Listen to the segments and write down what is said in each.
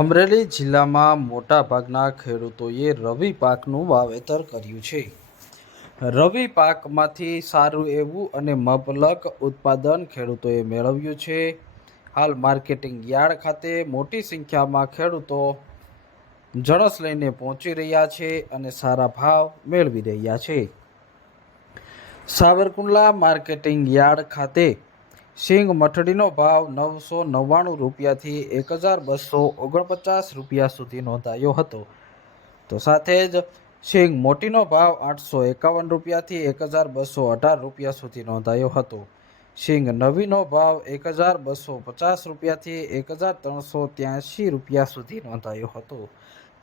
અમરેલી જિલ્લામાં મોટાભાગના ખેડૂતોએ રવિ પાકનું વાવેતર કર્યું છે. રવિ પાકમાંથી સારું એવું અને મબલક ઉત્પાદન ખેડૂતોએ મેળવ્યું છે. હાલ માર્કેટિંગ યાર્ડ ખાતે મોટી સંખ્યામાં ખેડૂતો જણસ લઈને પહોંચી રહ્યા છે અને સારા ભાવ મેળવી રહ્યા છે. સાવરકુંડલા માર્કેટિંગ યાર્ડ ખાતે સિંગ મઠડીનો ભાવ 999 રૂપિયાથી 1249 રૂપિયા સુધી નોંધાયો હતો. તો સાથે જ સિંગ મોટીનો ભાવ 851 રૂપિયાથી 1218 રૂપિયા સુધી નોંધાયો હતો. સિંગ નવીનો ભાવ 1250 રૂપિયાથી 1383 રૂપિયા સુધી નોંધાયો હતો.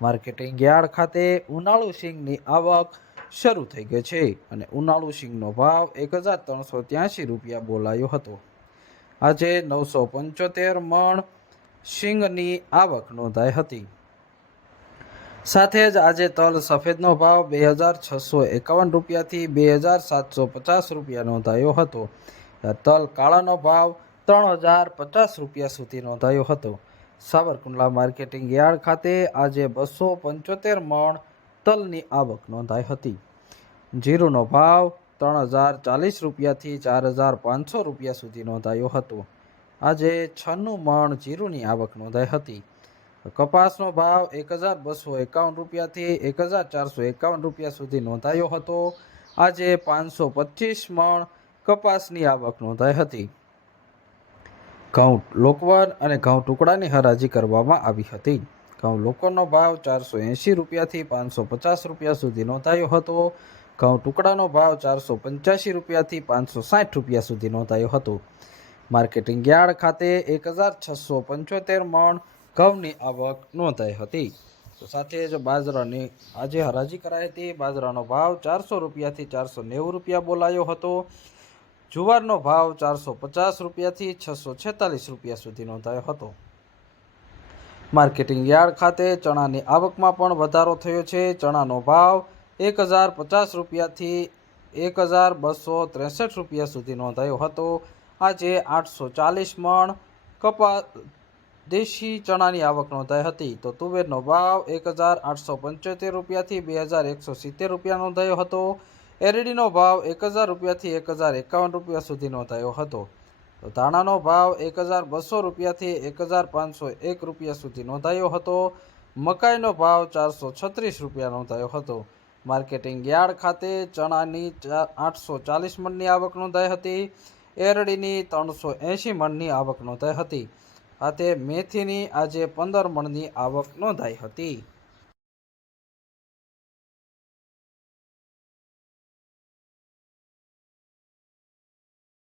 માર્કેટિંગ યાર્ડ ખાતે ઉનાળુ સિંગની આવક શરૂ થઈ ગઈ છે અને ઉનાળુ સિંગનો ભાવ 1383 રૂપિયા બોલાયો હતો. આજે 975 મણ સિંગની આવક નોંધાઈ હતી. સાથે જ આજે તલ સફેદનો ભાવ 2651 રૂપિયાથી 2750 રૂપિયા નોંધાયો હતો. તલ કાળાનો ભાવ 3050 રૂપિયા સુધી નોંધાયો હતો. સાવરકુંડલા માર્કેટિંગ યાર્ડ ખાતે આજે 275 મણ તલની આવક નોંધાઈ હતી. જીરુનો ભાવ 3040 રૂપિયાથી 4500 રૂપિયા સુધી નોંધાયો હતો. આજે 96 મણ જીરુની આવક નોંધાઈ હતી. કપાસનો ભાવ 1251 રૂપિયાથી 1451 રૂપિયા સુધી નોંધાયો હતો. આજે 525 મણ કપાસની આવક નોંધાઈ હતી. ઘઉં લોકવન અને ઘઉં ટુકડાની હરાજી કરવામાં આવી હતી. ઘઉં લોકવનનો ભાવ 480 રૂપિયાથી 550 રૂપિયા સુધી નોંધાયો હતો. ઘઉં ટુકડાનો ભાવ 485 રૂપિયાથી 560 રૂપિયા સુધી નોંધાયો હતો. માર્કેટિંગ યાર્ડ ખાતે 1675 મણ ઘઉંની આવક નોંધાઈ હતી. તો સાથે જ બાજરાની આજે હરાજી કરાઈ હતી. બાજરાનો ભાવ 400 રૂપિયાથી 490 રૂપિયા બોલાયો હતો. જુવારનો ભાવ 450 રૂપિયાથી 646 રૂપિયા સુધી નોંધાયો હતો. માર્કેટિંગ યાર્ડ ખાતે ચણાની આવકમાં પણ વધારો થયો છે. ચણાનો ભાવ 1050 રૂપિયાથી 1263 રૂપિયા સુધી નોંધાયો હતો. આજે 840 મણ દેશી ચણાની આવક નોંધાઈ હતી. તો તુવેરનો ભાવ 1875 રૂપિયાથી 2170 રૂપિયા નોંધાયો હતો. એરડીનો ભાવ 1000 રૂપિયાથી 1051 રૂપિયા સુધી નોંધાયો હતો. તો ધાણાનો ભાવ 1200 રૂપિયાથી 1501 રૂપિયા સુધી નોંધાયો હતો. મકાઈનો ભાવ 436 રૂપિયા નોંધાયો હતો. માર્કેટિંગ યાર્ડ ખાતે ચણાની 840 મણની આવક નોંધાઈ હતી. એરડીની 380 મણની આવક નોંધાઈ હતી. સાથે મેથીની આજે 15 મણની આવક નોંધાઈ હતી.